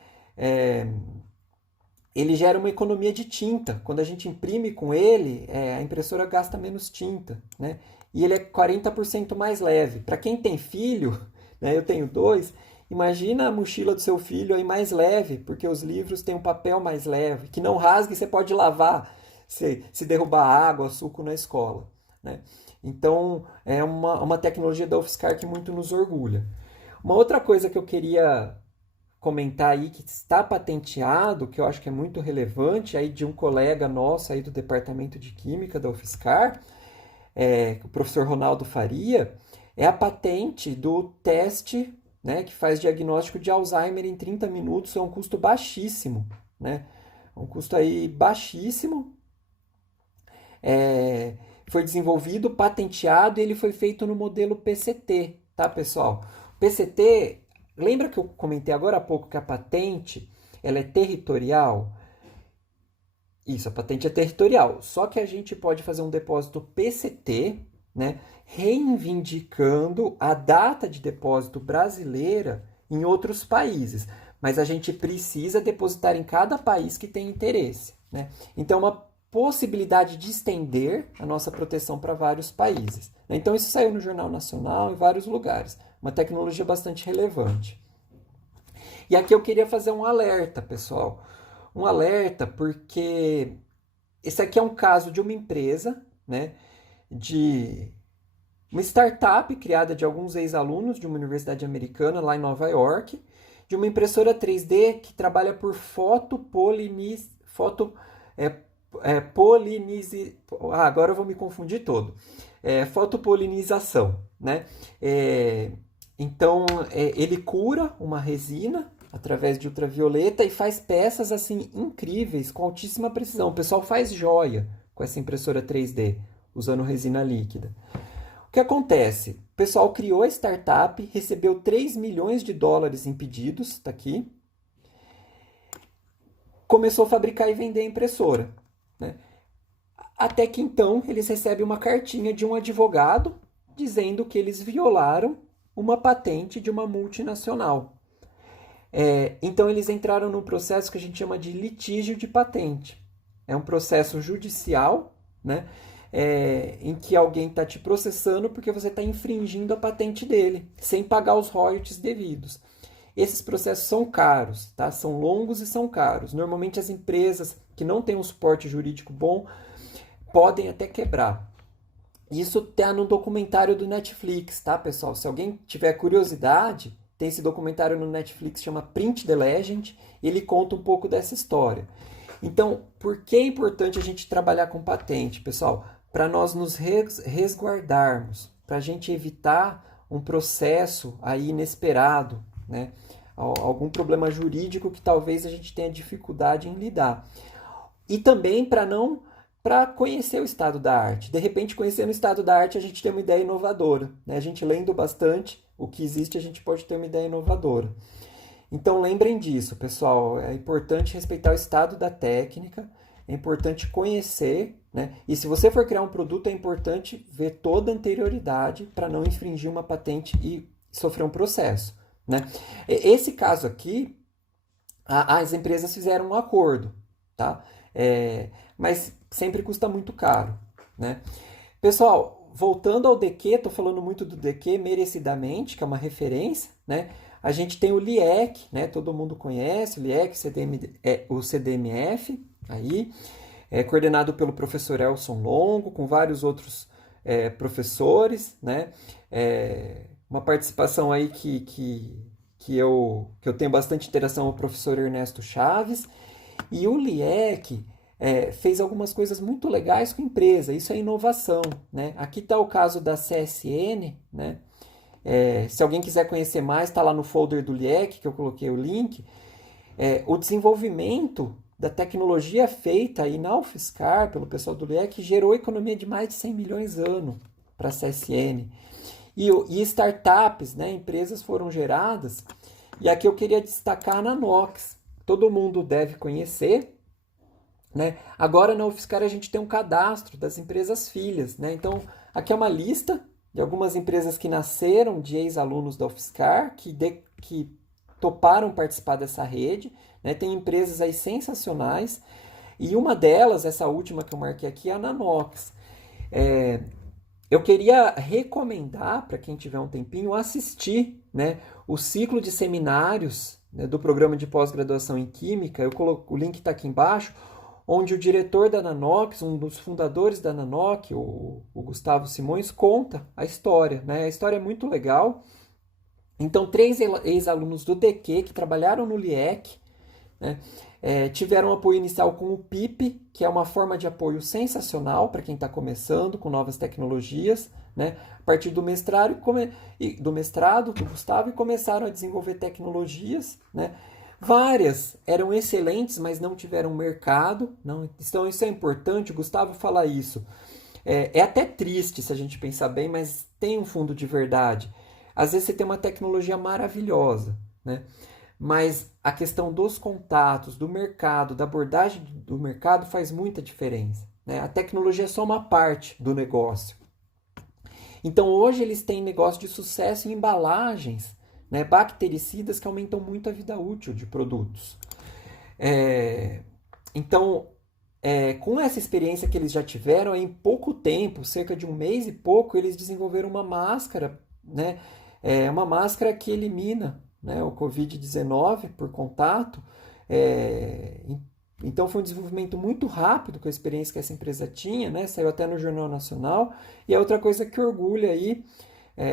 Ele gera uma economia de tinta. Quando a gente imprime com ele, a impressora gasta menos tinta, né? E ele é 40% mais leve. Para quem tem filho, né, eu tenho 2, imagina a mochila do seu filho aí mais leve, porque os livros têm um papel mais leve, que não rasga e você pode lavar se derrubar água, suco na escola. Né? Então, é uma tecnologia da UFSCar que muito nos orgulha. Uma outra coisa que eu queria comentar aí, que está patenteado, que eu acho que é muito relevante, aí de um colega nosso aí do Departamento de Química da UFSCar, o professor Ronaldo Faria, é a patente do teste, né, que faz diagnóstico de Alzheimer em 30 minutos, é um custo baixíssimo, né? Um custo aí baixíssimo, foi desenvolvido, patenteado e ele foi feito no modelo PCT, tá, pessoal? PCT, lembra que eu comentei agora há pouco que a patente ela é territorial? Isso, a patente é territorial. Só que a gente pode fazer um depósito PCT, né, reivindicando a data de depósito brasileira em outros países. Mas a gente precisa depositar em cada país que tem interesse, né? Então, é uma possibilidade de estender a nossa proteção para vários países, né? Então, isso saiu no Jornal Nacional, em vários lugares. Uma tecnologia bastante relevante. E aqui eu queria fazer um alerta, pessoal. Um alerta porque esse aqui é um caso de uma empresa, né, de uma startup criada de alguns ex-alunos de uma universidade americana lá em Nova York, de uma impressora 3D que trabalha por agora eu vou me confundir todo. Fotopolinização, né? Então, ele cura uma resina através de ultravioleta e faz peças assim incríveis, com altíssima precisão. O pessoal faz joia com essa impressora 3D, usando resina líquida. O que acontece? O pessoal criou a startup, recebeu 3 milhões de dólares em pedidos, tá aqui. Começou a fabricar e vender a impressora, né? Até que então eles recebem uma cartinha de um advogado dizendo que eles violaram uma patente de uma multinacional. Então eles entraram num processo que a gente chama de litígio de patente. É um processo judicial, né? Em que alguém está te processando porque você está infringindo a patente dele, sem pagar os royalties devidos. Esses processos são caros, tá? São longos e são caros. Normalmente as empresas que não têm um suporte jurídico bom podem até quebrar. Isso está no documentário do Netflix, tá, pessoal? Se alguém tiver curiosidade, tem esse documentário no Netflix, chama Print the Legend, e ele conta um pouco dessa história. Então, por que é importante a gente trabalhar com patente, pessoal? Para nós nos resguardarmos, para a gente evitar um processo aí inesperado, né? Algum problema jurídico que talvez a gente tenha dificuldade em lidar. E também para conhecer o estado da arte. De repente, conhecendo o estado da arte, a gente tem uma ideia inovadora, né? A gente lendo bastante o que existe, a gente pode ter uma ideia inovadora. Então lembrem disso, pessoal. É importante respeitar o estado da técnica, é importante conhecer, né? E se você for criar um produto, é importante ver toda a anterioridade para não infringir uma patente e sofrer um processo, né? Esse caso aqui, as empresas fizeram um acordo, tá? Mas sempre custa muito caro, né? Pessoal, voltando ao DQ, estou falando muito do DQ merecidamente, que é uma referência, né? A gente tem o LIEC, né? Todo mundo conhece o LIEC, o CDMF, aí, coordenado pelo professor Elson Longo, com vários outros professores, né? Uma participação aí que eu tenho bastante interação com o professor Ernesto Chaves. E o LIEC fez algumas coisas muito legais com a empresa, isso é inovação, né? Aqui está o caso da CSN, né? Se alguém quiser conhecer mais, está lá no folder do LIEC, que eu coloquei o link. O desenvolvimento da tecnologia feita aí na UFSCar, pelo pessoal do LIEC, gerou economia de mais de 100 milhões ano para a CSN. E startups, né, empresas foram geradas, e aqui eu queria destacar a Nanox. Todo mundo deve conhecer, né? Agora na UFSCar a gente tem um cadastro das empresas filhas, né? Então aqui é uma lista de algumas empresas que nasceram de ex-alunos da UFSCar, que toparam participar dessa rede, né? Tem empresas aí sensacionais, e uma delas, essa última que eu marquei aqui, é a Nanox. Eu queria recomendar, para quem tiver um tempinho, assistir, né, o ciclo de seminários, né, do programa de pós-graduação em Química. O link está aqui embaixo, onde o diretor da Nanox, um dos fundadores da Nanox, o Gustavo Simões, conta a história, né? A história é muito legal. Então, 3 ex-alunos do DQ que trabalharam no LIEC, né, tiveram apoio inicial com o PIP, que é uma forma de apoio sensacional para quem está começando com novas tecnologias, né? A partir do mestrado do Gustavo, e começaram a desenvolver tecnologias, né? Várias eram excelentes, mas não tiveram mercado. Não, então isso é importante, o Gustavo fala isso. É até triste se a gente pensar bem, mas tem um fundo de verdade. Às vezes você tem uma tecnologia maravilhosa, né? Mas a questão dos contatos, do mercado, da abordagem do mercado faz muita diferença, né? A tecnologia é só uma parte do negócio. Então hoje eles têm negócio de sucesso em embalagens, né, bactericidas que aumentam muito a vida útil de produtos. É, então, com essa experiência que eles já tiveram, em pouco tempo, cerca de um mês e pouco, eles desenvolveram uma máscara, né, uma máscara que elimina, né, o Covid-19 por contato. É, então foi um desenvolvimento muito rápido com a experiência que essa empresa tinha, né, saiu até no Jornal Nacional. E é outra coisa que orgulha aí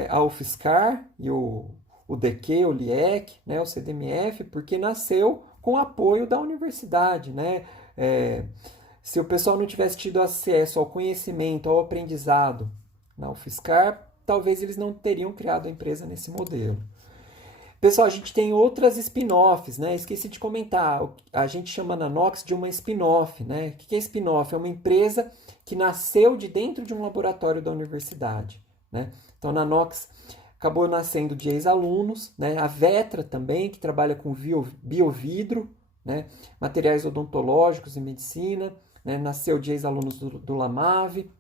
a UFSCar e o DQ, o LIEC, né, o CDMF, porque nasceu com apoio da universidade, né? Se o pessoal não tivesse tido acesso ao conhecimento, ao aprendizado na UFSCar, talvez eles não teriam criado a empresa nesse modelo. Pessoal, a gente tem outras spin-offs, né? Esqueci de comentar. A gente chama a Nanox de uma spin-off, né? O que é spin-off? É uma empresa que nasceu de dentro de um laboratório da universidade, né? Então, a Nanox acabou nascendo de ex-alunos, né? A Vetra também, que trabalha com biovidro, né? Materiais odontológicos e medicina, né? Nasceu de ex-alunos do Lamave.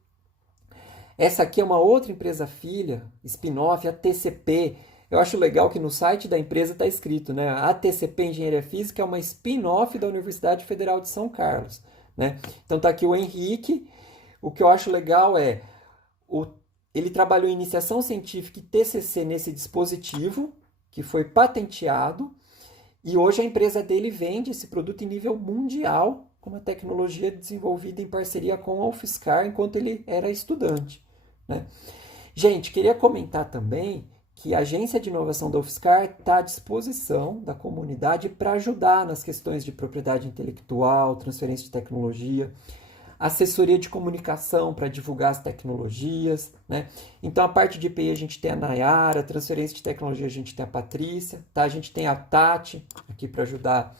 Essa aqui é uma outra empresa filha, spin-off, a TCP. Eu acho legal que no site da empresa está escrito, né? A TCP Engenharia Física é uma spin-off da Universidade Federal de São Carlos, né? Então tá aqui o Henrique. O que eu acho legal é ele trabalhou em iniciação científica e TCC nesse dispositivo que foi patenteado e hoje a empresa dele vende esse produto em nível mundial com uma tecnologia desenvolvida em parceria com a UFSCar enquanto ele era estudante, né? Gente, queria comentar também que a Agência de Inovação da UFSCar está à disposição da comunidade para ajudar nas questões de propriedade intelectual, transferência de tecnologia, assessoria de comunicação para divulgar as tecnologias, né? Então, a parte de EPI a gente tem a Nayara, transferência de tecnologia a gente tem a Patrícia, tá? A gente tem a Tati aqui para ajudar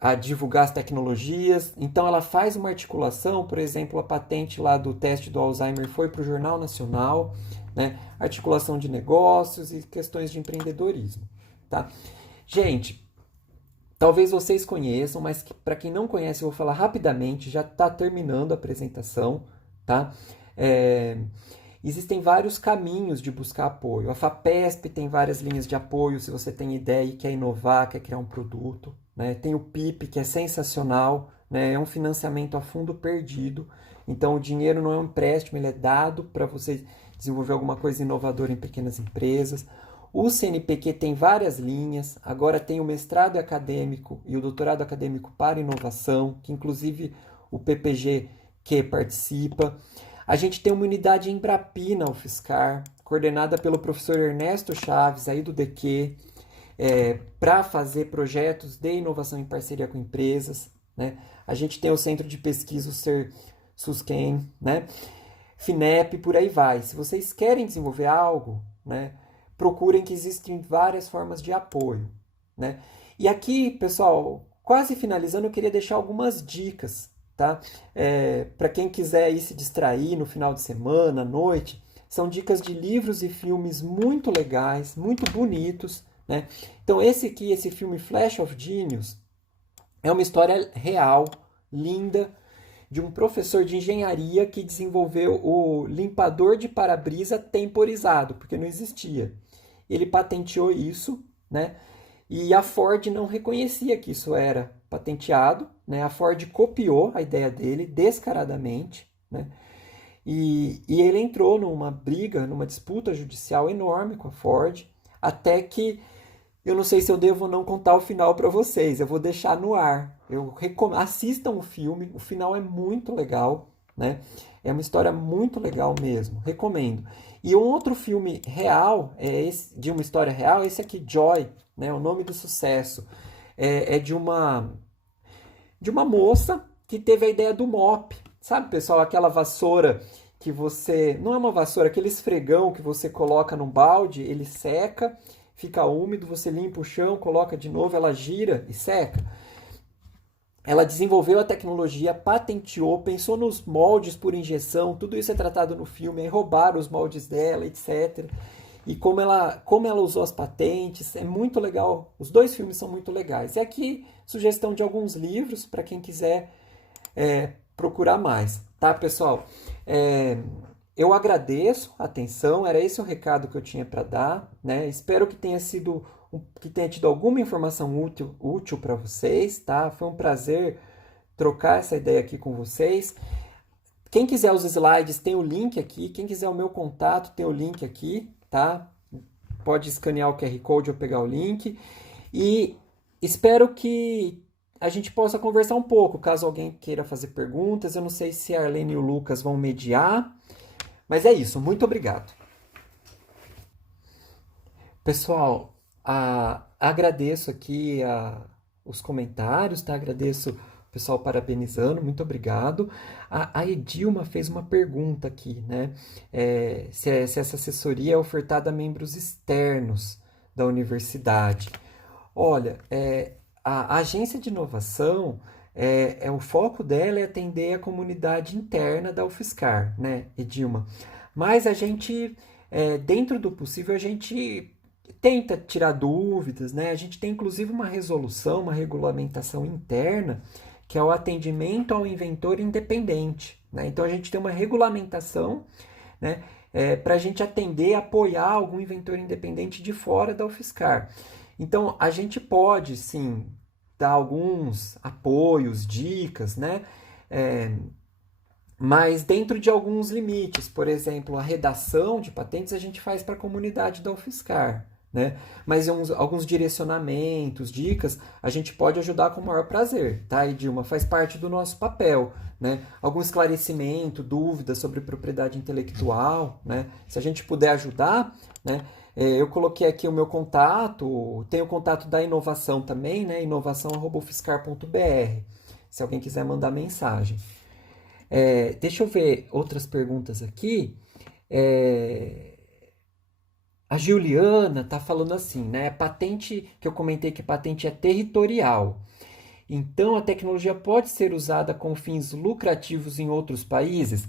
a divulgar as tecnologias. Então, ela faz uma articulação, por exemplo, a patente lá do teste do Alzheimer foi para o Jornal Nacional, né? Articulação de negócios e questões de empreendedorismo, tá? Gente, talvez vocês conheçam, mas para quem não conhece, eu vou falar rapidamente, já está terminando a apresentação, tá? Existem vários caminhos de buscar apoio. A FAPESP tem várias linhas de apoio, se você tem ideia e quer inovar, quer criar um produto, né? Tem o PIP, que é sensacional, né? É um financiamento a fundo perdido. Então, o dinheiro não é um empréstimo, ele é dado para você desenvolver alguma coisa inovadora em pequenas empresas. O CNPq tem várias linhas, agora tem o mestrado acadêmico e o doutorado acadêmico para inovação, que inclusive o PPG que participa. A gente tem uma unidade em Embrapi na UFSCar, coordenada pelo professor Ernesto Chaves, aí do DQ, para fazer projetos de inovação em parceria com empresas, né? A gente tem o Centro de Pesquisa, o SUSQUEM, né? FINEP, por aí vai. Se vocês querem desenvolver algo, né, procurem, que existem várias formas de apoio, né? E aqui, pessoal, quase finalizando, eu queria deixar algumas dicas, tá? Para quem quiser ir se distrair no final de semana, à noite, são dicas de livros e filmes muito legais, muito bonitos, né? Então esse filme Flash of Genius é uma história real, linda, de um professor de engenharia que desenvolveu o limpador de para-brisa temporizado, porque não existia. Ele patenteou isso, né? E a Ford não reconhecia que isso era patenteado, né? A Ford copiou a ideia dele descaradamente, né? E ele entrou numa briga, numa disputa judicial enorme com a Ford, até que eu não sei se eu devo ou não contar o final para vocês, eu vou deixar no ar. Assistam o filme, o final é muito legal, né? É uma história muito legal mesmo, recomendo. E um outro filme real, de uma história real, esse aqui, Joy, né? O Nome do Sucesso. É de uma moça que teve a ideia do mop. Sabe, pessoal, aquela vassoura que você... Não é uma vassoura, aquele esfregão que você coloca no balde, ele seca, fica úmido, você limpa o chão, coloca de novo, ela gira e seca. ela desenvolveu a tecnologia, patenteou, pensou nos moldes por injeção, tudo isso é tratado no filme, aí roubaram os moldes dela, etc. E como ela usou as patentes, é muito legal. Os dois filmes são muito legais. E aqui, sugestão de alguns livros para quem quiser procurar mais, tá, pessoal? Eu agradeço a atenção, era esse o recado que eu tinha para dar, né? Espero que tenha tido alguma informação útil para vocês, tá? Foi um prazer trocar essa ideia aqui com vocês. Quem quiser os slides, tem o link aqui. Quem quiser o meu contato, tem o link aqui, tá? Pode escanear o QR Code ou pegar o link. E espero que a gente possa conversar um pouco, caso alguém queira fazer perguntas. Eu não sei se a Arlene e o Lucas vão mediar, mas é isso. Muito obrigado. Pessoal, agradeço aqui os comentários, tá? Agradeço o pessoal parabenizando, muito obrigado. A Edilma fez uma pergunta aqui, né? Se essa assessoria é ofertada a membros externos da universidade. Olha, a agência de inovação, o foco dela é atender a comunidade interna da UFSCar, né, Edilma? Mas a gente, dentro do possível, a gente tenta tirar dúvidas, né? A gente tem inclusive uma resolução, uma regulamentação interna, que é o atendimento ao inventor independente, né? Então a gente tem uma regulamentação, né, para a gente atender, apoiar algum inventor independente de fora da UFSCar. Então a gente pode sim dar alguns apoios, dicas, né? Mas dentro de alguns limites. Por exemplo, a redação de patentes a gente faz para a comunidade da UFSCar, né? Mas alguns direcionamentos, dicas, a gente pode ajudar com o maior prazer, tá, Edilma? Faz parte do nosso papel, né? Algum esclarecimento, dúvidas sobre propriedade intelectual, né? Se a gente puder ajudar, né? Eu coloquei aqui o meu contato, tem o contato da inovação também, né? inovação@ufscar.br, se alguém quiser mandar mensagem. Deixa eu ver outras perguntas aqui. A Juliana está falando assim, né? Patente, que eu comentei que patente é territorial. Então, a tecnologia pode ser usada com fins lucrativos em outros países?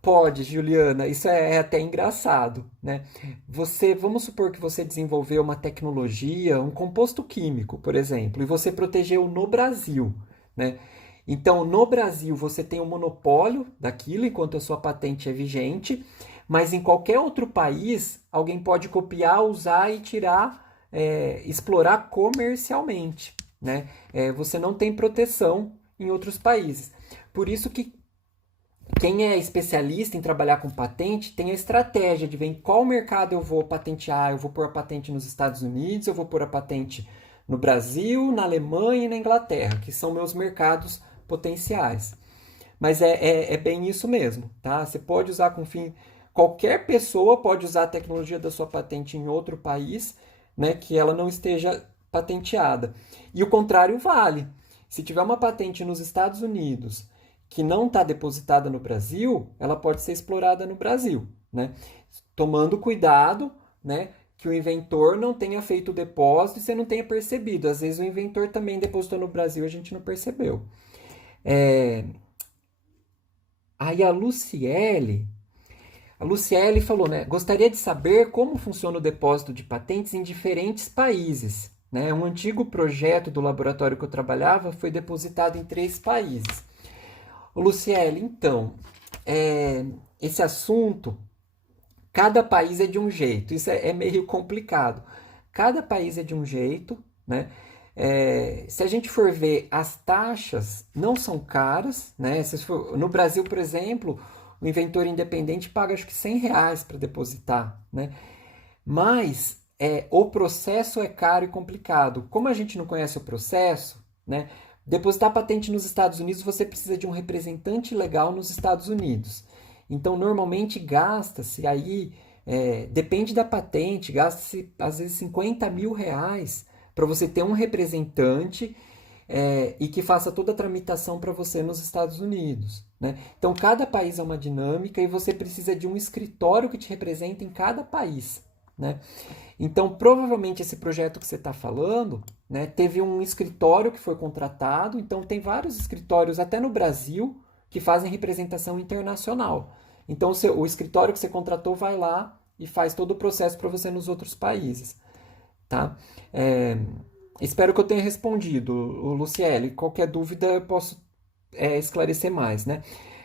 Pode, Juliana. Isso é até engraçado, né? Vamos supor que você desenvolveu uma tecnologia, um composto químico, por exemplo, e você protegeu no Brasil, né? Então, no Brasil, você tem o monopólio daquilo enquanto a sua patente é vigente, mas em qualquer outro país, alguém pode copiar, usar e tirar, explorar comercialmente, né? Você não tem proteção em outros países. Por isso que quem é especialista em trabalhar com patente tem a estratégia de ver em qual mercado eu vou patentear. Eu vou pôr a patente nos Estados Unidos, eu vou pôr a patente no Brasil, na Alemanha e na Inglaterra, que são meus mercados potenciais. Mas é bem isso mesmo, tá? Você pode usar com fim... Qualquer pessoa pode usar a tecnologia da sua patente em outro país, né, que ela não esteja patenteada. E o contrário vale. Se tiver uma patente nos Estados Unidos que não está depositada no Brasil, ela pode ser explorada no Brasil, né? Tomando cuidado, né, que o inventor não tenha feito o depósito e você não tenha percebido. Às vezes o inventor também depositou no Brasil e a gente não percebeu. Aí a Luciele falou, né? Gostaria de saber como funciona o depósito de patentes em diferentes países, né? Um antigo projeto do laboratório que eu trabalhava foi depositado em 3 países. Luciele, então, esse assunto, cada país é de um jeito, isso é meio complicado. Cada país é de um jeito, né? Se a gente for ver, as taxas não são caras, né? No Brasil, por exemplo, o inventor independente paga acho que R$ 100 para depositar, né? Mas o processo é caro e complicado. Como a gente não conhece o processo, né? Depositar patente nos Estados Unidos, você precisa de um representante legal nos Estados Unidos. Então, normalmente gasta-se aí, depende da patente, gasta-se às vezes R$ 50.000 para você ter um representante e que faça toda a tramitação para você nos Estados Unidos, né? Então, cada país é uma dinâmica e você precisa de um escritório que te represente em cada país, né? Então, provavelmente esse projeto que você está falando, né? Teve um escritório que foi contratado, então tem vários escritórios, até no Brasil, que fazem representação internacional. Então o escritório que você contratou vai lá e faz todo o processo para você nos outros países, tá? Espero que eu tenha respondido, Luciele. Qualquer dúvida eu posso esclarecer mais, né?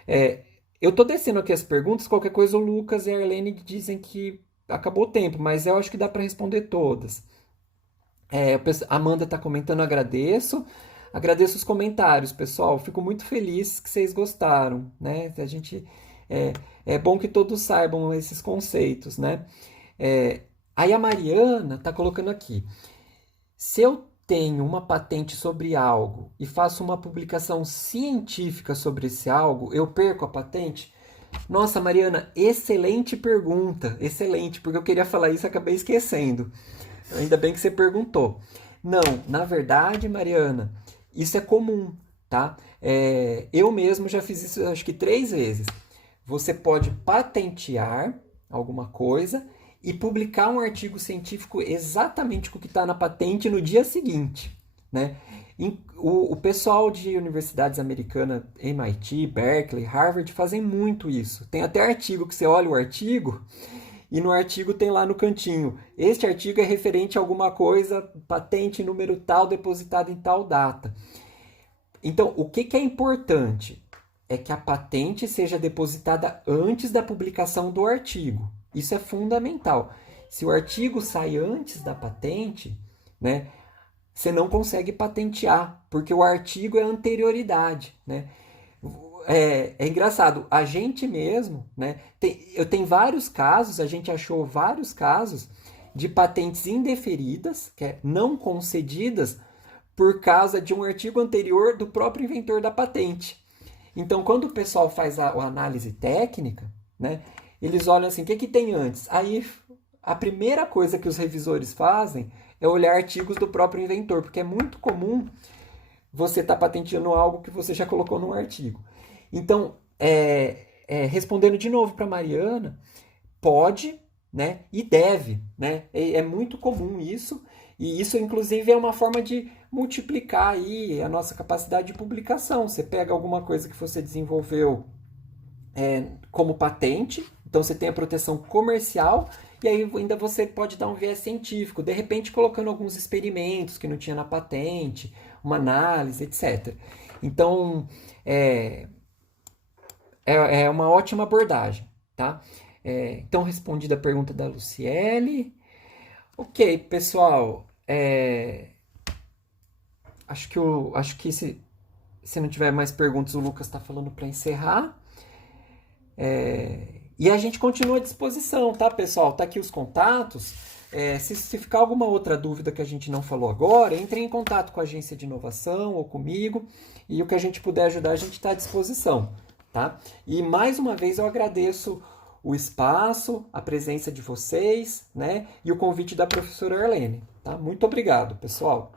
É, eu tô descendo aqui as perguntas, qualquer coisa o Lucas e a Arlene dizem que acabou o tempo, mas eu acho que dá para responder todas. A Amanda está comentando, agradeço. Agradeço os comentários, pessoal. Fico muito feliz que vocês gostaram, né? É, é bom que todos saibam esses conceitos, né? Aí a Mariana está colocando aqui. Se eu tenho uma patente sobre algo e faço uma publicação científica sobre esse algo, eu perco a patente? Nossa, Mariana, excelente pergunta. Excelente, porque eu queria falar isso e acabei esquecendo. Ainda bem que você perguntou. Não, na verdade, Mariana, isso é comum, tá? Eu mesmo já fiz isso acho que 3 vezes. Você pode patentear alguma coisa e publicar um artigo científico exatamente com o que está na patente no dia seguinte, né? O pessoal de universidades americanas, MIT, Berkeley, Harvard, fazem muito isso. Tem até artigo que você olha o artigo e no artigo tem lá no cantinho, este artigo é referente a alguma coisa, patente número tal, depositada em tal data. Então, o que é importante? É que a patente seja depositada antes da publicação do artigo. Isso é fundamental. Se o artigo sai antes da patente, né, você não consegue patentear, porque o artigo é anterioridade, né? É engraçado, a gente mesmo, né? Eu tenho vários casos, a gente achou vários casos de patentes indeferidas, que é não concedidas, por causa de um artigo anterior do próprio inventor da patente. Então, quando o pessoal faz a análise técnica, né? Eles olham assim, o que tem antes? Aí, a primeira coisa que os revisores fazem é olhar artigos do próprio inventor, porque é muito comum você estar patenteando algo que você já colocou num artigo. Então, respondendo de novo para a Mariana, pode, né, e deve, né? É muito comum isso, e isso, inclusive, é uma forma de multiplicar aí a nossa capacidade de publicação. Você pega alguma coisa que você desenvolveu como patente, então você tem a proteção comercial, e aí ainda você pode dar um viés científico, de repente colocando alguns experimentos que não tinha na patente, uma análise, etc. Então, é uma ótima abordagem, tá? Então, respondida a pergunta da Luciele. Ok, pessoal, acho que se não tiver mais perguntas, o Lucas está falando para encerrar. E a gente continua à disposição, tá, pessoal? Tá aqui os contatos. Se ficar alguma outra dúvida que a gente não falou agora, entre em contato com a agência de inovação ou comigo, e o que a gente puder ajudar, a gente está à disposição, tá? E mais uma vez eu agradeço o espaço, a presença de vocês, né? E o convite da professora Arlene, tá? Muito obrigado, pessoal.